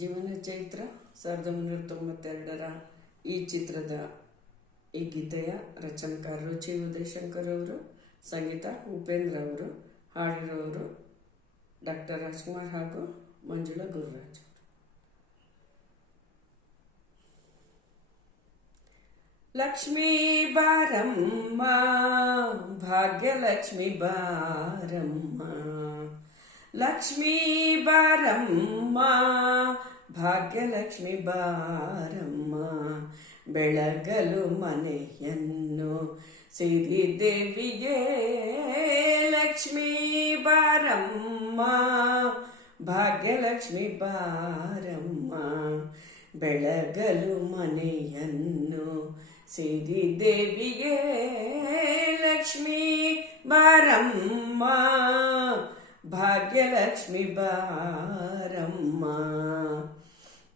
ಜೀವನ ಚೈತ್ರ 1992ರ ಈ ಚಿತ್ರದ ಈ ಗೀತೆಯ ರಚನೆಕಾರರು ಚಿ ಉದಯಶಂಕರ್ ಅವರು, ಸಂಗೀತ ಉಪೇಂದ್ರ ಅವರು, ಹಾಡಿರೋರು ಡಾಕ್ಟರ್ ರಾಜ್ಕುಮಾರ್ ಹಾಗೂ ಮಂಜುಳಾ ಗುರುರಾಜ್. ಲಕ್ಷ್ಮೀ ಬಾರಮ್ಮ ಭಾಗ್ಯಲಕ್ಷ್ಮಿ ಬಾರಮ್ಮ, ಲಕ್ಷ್ಮೀ ಬಾರಮ್ಮ ಭಾಗ್ಯಲಕ್ಷ್ಮಿ ಬಾರಮ್ಮ, ಬೆಳಗಲು ಮನೆಯನ್ನು ಸಿರಿದೇವಿಗೆ. ಲಕ್ಷ್ಮೀ ಬಾರಮ್ಮ ಭಾಗ್ಯಲಕ್ಷ್ಮಿ ಬಾರಮ್ಮ, ಬೆಳಗಲು ಮನೆಯನ್ನು ಸಿರಿದೇವಿಗೆ. ಲಕ್ಷ್ಮೀ ಬಾರಮ್ಮ ಭಾಗ್ಯಲಕ್ಷ್ಮಿ ಬಾರಮ್ಮ,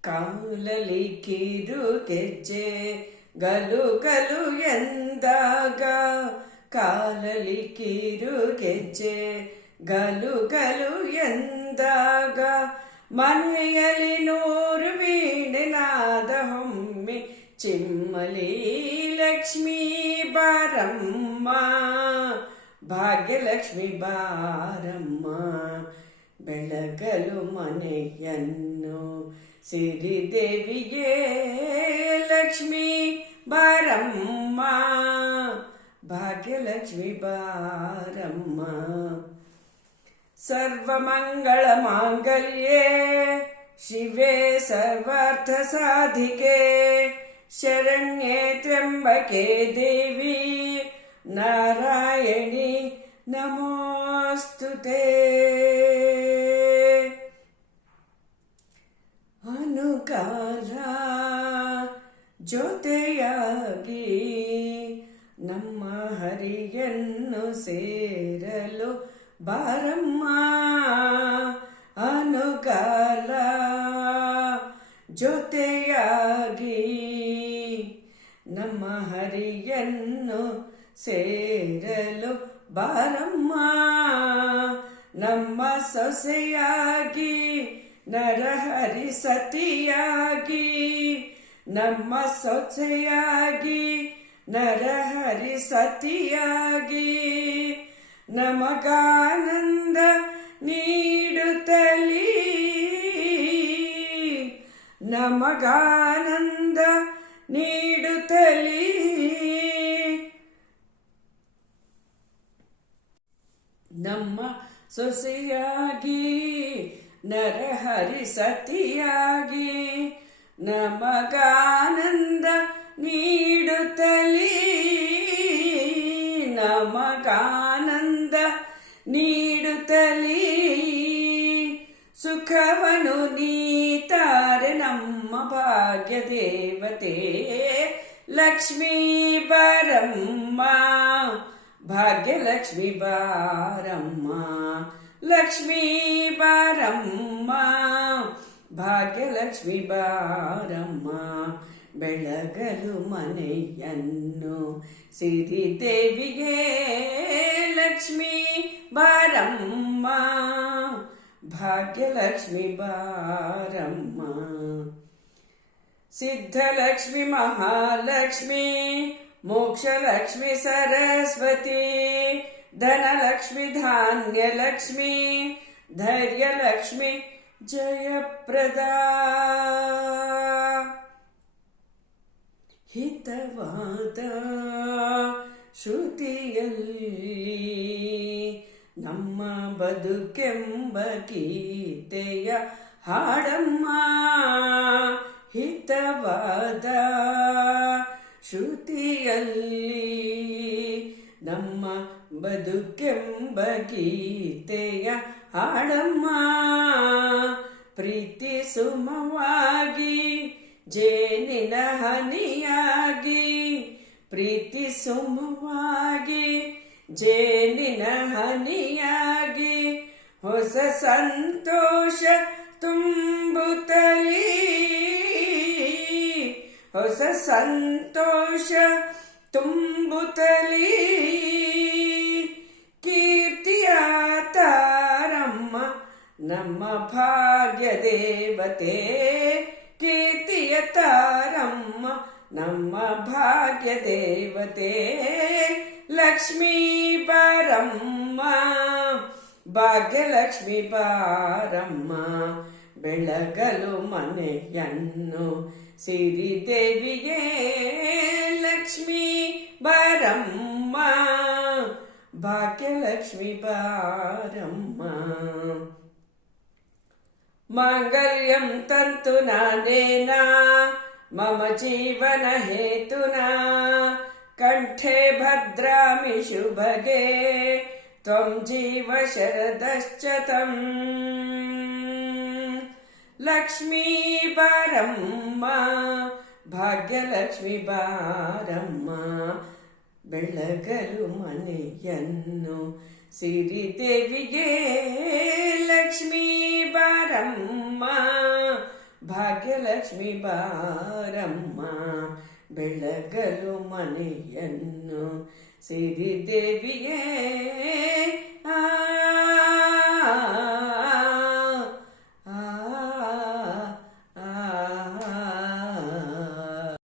ಕಾಲಲಿ ಕಿರು ಗೆಜ್ಜೆ ಗಲು ಗಲು ಎಂದಾಗ, ಕಾಲಲಿ ಕಿರು ಗೆಜ್ಜೆ ಗಲು ಗಲು ಎಂದಾಗ, ಮನೆಯಲ್ಲಿ 100 ವೀಣೆನಾದ ಹೊಮ್ಮೆ ಚಿಮ್ಮಲಿ. ಲಕ್ಷ್ಮೀ ಬಾರಮ್ಮ ಭಾಗ್ಯಲಕ್ಷ್ಮಿ ಬಾರಮ್ಮ, ಬೆಳಗಲು ಮನೆಯನ್ನು ಸಿರಿದೇವಿಗೆ. ಲಕ್ಷ್ಮೀ ಬಾರಮ್ಮ ಭಾಗ್ಯಲಕ್ಷ್ಮಿ ಬಾರಮ್ಮ, ಸರ್ವಮಂಗಳ ಮಾಂಗಲ್ಯೆ ಶಿವೆ ಸರ್ವಾರ್ಥ ಸಾಧಿಕೆ, ಶರಣ್ಯೆ ತ್ರ್ಯಂಬಕೆ ದೇವಿ ನಾರಾಯಣಿ ನಮೋಸ್ತುತೇ. ಅನುಕಾಲ ಜೊತೆಯಾಗಿ ನಮ್ಮ ಹರಿಯನ್ನು ಸೇರಲು ಬಾರಮ್ಮ, ಅನುಕಾಲ ಜೊತೆಯಾಗಿ ನಮ್ಮ ಹರಿಯನ್ನು ಸೇರಲು ಬಾರಮ್ಮ, ನಮ್ಮ ಸೊಸೆಯಾಗಿ ನರಹರಿ ಸತಿಯಾಗಿ, ನಮ್ಮ ಸೊಸೆಯಾಗಿ ನರಹರಿ ಸತಿಯಾಗಿ, ನಮಗಾನಂದ ನೀಡುತ್ತಲೀ, ನಮಗಾನಂದ ನೀಡುತ್ತಲೀ. ನಮ್ಮ ಸೊಸೆಯಾಗಿ ನರಹರಿ ಸತಿಯಾಗಿ, ನಮಗಾನಂದ ನೀಡುತ್ತಲೀ, ನಮಗಾನಂದ ನೀಡುತ್ತಲೀ. ಸುಖವನು ನೀತಾರೆ ನಮ್ಮ ಭಾಗ್ಯ ದೇವತೆ. ಲಕ್ಷ್ಮೀ ಬಾರಮ್ಮ ಭಾಗ್ಯಲಕ್ಷ್ಮಿ ಬಾರಮ್ಮ, ಲಕ್ಷ್ಮೀ ಬಾರಮ್ಮ ಭಾಗ್ಯಲಕ್ಷ್ಮಿ ಬಾರಮ್ಮ, ಬೆಳಗಲು ಮನೆಯನ್ನು ಸಿರಿದೇವಿಗೆ. ಲಕ್ಷ್ಮೀ ಬಾರಮ್ಮ ಭಾಗ್ಯಲಕ್ಷ್ಮಿ ಬಾರಮ್ಮ, ಸಿದ್ಧಲಕ್ಷ್ಮಿ ಮಹಾಲಕ್ಷ್ಮಿ ಮೋಕ್ಷಲಕ್ಷ್ಮಿ ಸರಸ್ವತಿ, ಧನಲಕ್ಷ್ಮಿ ಧಾನ್ಯಲಕ್ಷ್ಮಿ ಧೈರ್ಯಲಕ್ಷ್ಮಿ ಜಯಪ್ರದಾ. ಹಿತವಾದ ಶ್ರುತಿಯಲ್ಲಿ ನಮ್ಮ ಬದುಕೆಂಬ ಗೀತೆಯ ಹಾಡಮ್ಮ, ಹಿತವಾದ ಶ್ರುತಿಯಲ್ಲಿ ನಮ್ಮ ಬದುಕೆಂಬ ಗೀತೆಯ ಹಾಡಮ್ಮ, ಪ್ರೀತಿ ಸುಮವಾಗಿ ಜೇನಿನ ಹನಿಯಾಗಿ, ಪ್ರೀತಿ ಸುಮವಾಗಿ ಜೇನಿನ ಹನಿಯಾಗಿ, ಹೊಸ ಸಂತೋಷ ತುಂಬುತ್ತಲೀ, ಹೊಸ ಸಂತೋಷ ತುಂಬುತ್ತಲೀ. ಕೀರ್ತಿಯ ತಾರಮ್ಮ ನಮ್ಮ ಭಾಗ್ಯ ದೇವತೆ ಕೀರ್ತಿಯ ತಾರಮ್ಮ, ನಮ್ಮ ಭಾಗ್ಯ ದೇವತೆ ಲಕ್ಷ್ಮೀ ಬಾರಮ್ಮ, ಭಾಗ್ಯಲಕ್ಷ್ಮಿ ಬಾರಮ್ಮ, ಬೆಳಗಲು ಮನೆಯನ್ನು ಸಿರಿದೇವಿಗೆ ಲಕ್ಷ್ಮೀ ಬಾರಮ್ಮ, ಭಾಗ್ಯಲಕ್ಷ್ಮಿ ಬಾರಮ್ಮ. ಮಾಂಗಲ್ಯಂ ತಂತುನಾನೇನ ಮಮ ಜೀವನ ಹೇತುನಾ, ಕಂಠೆ ಭದ್ರಾಮಿ ಶುಭಗೆ ತ್ವಂ ಜೀವ ಶರದಶ್ಚತಂ. ಲಕ್ಷ್ಮೀ ಬಾರಮ್ಮ, ಭಾಗ್ಯಲಕ್ಷ್ಮಿ ಬಾರಮ್ಮ, ಬೆಳಗಲು ಮನೆಯನ್ನು ಸಿರಿದೇವಿಗೆ ಲಕ್ಷ್ಮೀ ಬಾರಮ್ಮ, ಭಾಗ್ಯಲಕ್ಷ್ಮಿ ಬಾರಮ್ಮ, ಬೆಳಗಲು ಮನೆಯನ್ನು ಸಿರಿದೇವಿಗೆ